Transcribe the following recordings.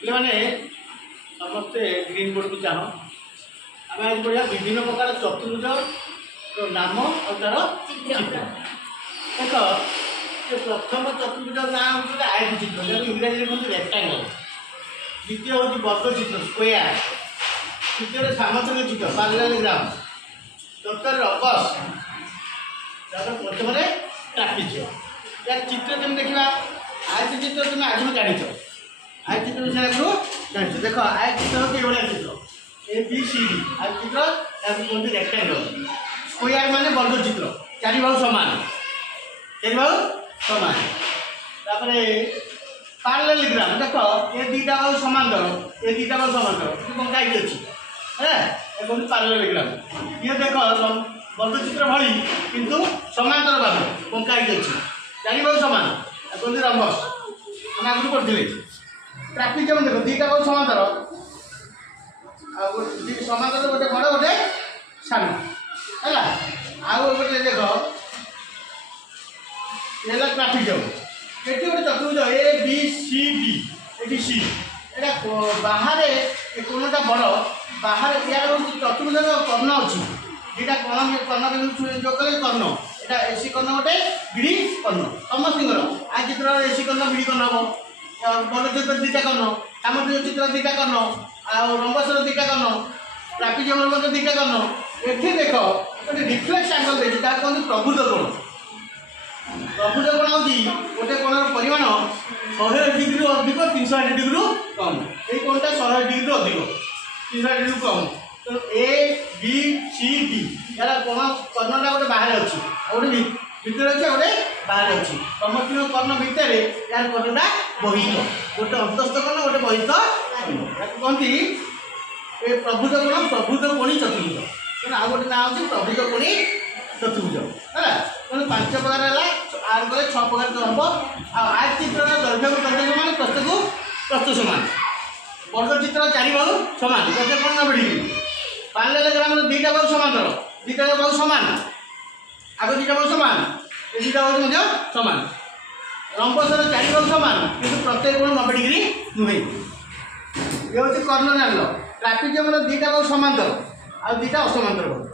मैंने समस्ते green board को चाह आम आज पढ़ा विभिन्न प्रकार चतुर्भुज तो नाम और तार चित्र देख प्रथम चतुर्भुज ना हूँ आयत चित्र जैसे इंग्राजी कहते रेक्टांगल द्वितीय हूँ वर्ग चित्र स्क्वायर तृतीय सामर्थ्य चित्र पैरेललोग्राम चतुर्थ रबस पंचम ट्रापिज यार चित्र तुम देखा आयत चित्र तुम आज जान आय चित्र विषय जान देख आय चित्र हूँ ये चित्र A B C D I चित्र कहते रेक्टांगल स्क्वायर माने वर्ग चित्र चारि बाहु समान तापर पैरेललोग्राम देख ये दुईटा बाहु समांतर ये दुईटा बाहु समांतर बंका अच्छी है पैरेललोग्राम ये देख वर्ग चित्र भली किंतु समांतर बाहु बंका अच्छी चारि बाहु समान कहते रंबस हम आगुरी पढ़ते ट्रापिजियम देख दुईटा बाहु समांतर समांतर गोटे बड़ गोटे सान है आउ गोटे देख ये ट्रापिजियम ये गोटे चतुर्भुज ए बी सी डी ये सी यहाँ बाहर कोणटा बड़ बाहर यार चतुर्भुज कर्ण अच्छी दुटा कर्ण बिंदु जो कले कर्ण यहाँ एसी कर्ण गोटे बिड़ी कर्ण समस्त आ चित्र एसी कर्ण बिड़ी कर्ण हम बल चित्र दुटा कर्ण सामर्थ्य चित्र दुटा कर्ण रंबसर दुटा कर्ण ट्रापिजियम दुटा कर्ण ये देख गोटे रिफ्लेक्स एंगल देखिए कहते प्रभुज कोण प्रभुज कोण हूँ गोटे कोणर परिमाण 100 डिग्री अधिक 360 डिग्री कम ये कोणटा 100 डिग्री अधिक 360 डिग्री कम तो ए बी सी डी यार कोण कर्णटा गोटे बाहर अच्छी गोटे भितर अच्छे गोटे बाहर अच्छी समस्त कर्ण भितर यार कर्णटा बहिष्ठ गोटे अंतस्थ कर्ण गोटे बहिष्ठ कहती ये प्रभुज कोण प्रभुज कोणी चतुर्भुज तेना आ गोटे ना हूँ प्रभुज कोणी चतुर्भुज है तेना 5 प्रकार है आठ गले 6 प्रकार हम आज चित्र दैर्घ्य दैर्घ्य मान प्रस्तुत समान वर्ग चित्र चारि बाहु समान प्रत्येक कोण बढ़ी पैरेललोग्राम दुईटा बाहु समांतर दुईटा बाहु समान आग दुईटा बाहु समान ये दुईटा बाहु समान रंबसर चारि बाहु समान किंतु प्रत्येक कोण 90 डिग्री नुहे ये हूँ कर्ण जान ट्रापिजियम दुईटा बाहु समांतर आ दुईटा असमांतर बाहु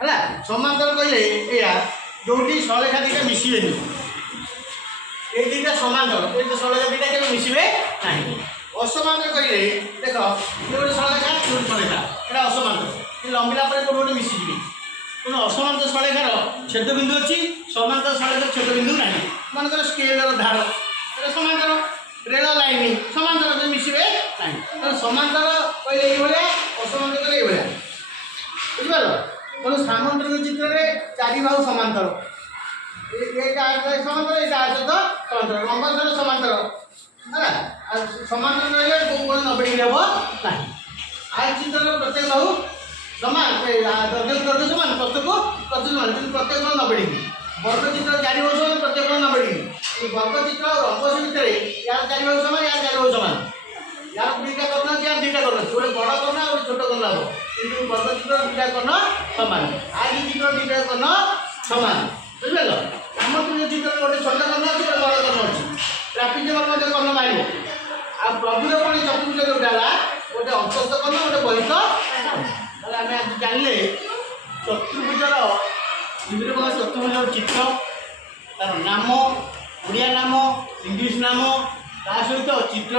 है समांतर कहले या जो सलेखा दुटा मिसबे ये दुटा समांतर ये सलेखा दुटा के मिसबे ना असमांतर कहले देख ये गोटे सलेखा ये सलेखा यहाँ असमांतर लंबिला कौट गोटे मिसीजी तेना असमांतर सलेखार छेद बिंदु अच्छी समांतर सलेखार छेद बिंदु ना मनकर स्केलर धार समांतर रेल लाइन समांतर मिसबे ना समांतर कहले ये असमांतर कहले ये बुझिपार तेणु सामंतरिक चित्र में चारि बाहु समांतर समांतर ये समांतर रंबसर समांतर है समांतर रही कोण 90 डिग्री हम ना आज चित्र प्रत्येक बाहु समान दैर्घ्य समान प्रत्येक समान प्रत्येक 90 डिग्री वर्ग चित्र चारि बाहु समान प्रत्येक 90 डिग्री वर्ग चित्र और रंबस भितर यार चारि बाहु समान यार चारि बाहु समान यार दुईटा कर्ण अच्छी यार दुईटा कर्ण गोटे बड़ कर्ण और छोट कर्ण हम कि वर्ग चित्र दुईटा कर्ण सामान आज चित्र दुईटा कर्ण सामान बुझल सामर्थ्य चित्र गोटे छोट कर्ण अच्छी गोटे बड़ कर्ण अच्छी ट्रापिजियम कर्ण मार आ प्रभुज कोण चतुर्भुज जोटा गोटे अंतस्थ कर्ण गोटे बहिष्ठ आम आज जानले चतुर्भुजर विभिन्न प्रकार चतुर्भुज चित्र तार नाम ओडिया नाम इंग्लिश नाम ता सहित चित्र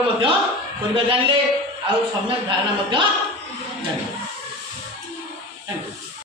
करने जानले आ सम्यक धारणा जानले। Thank you.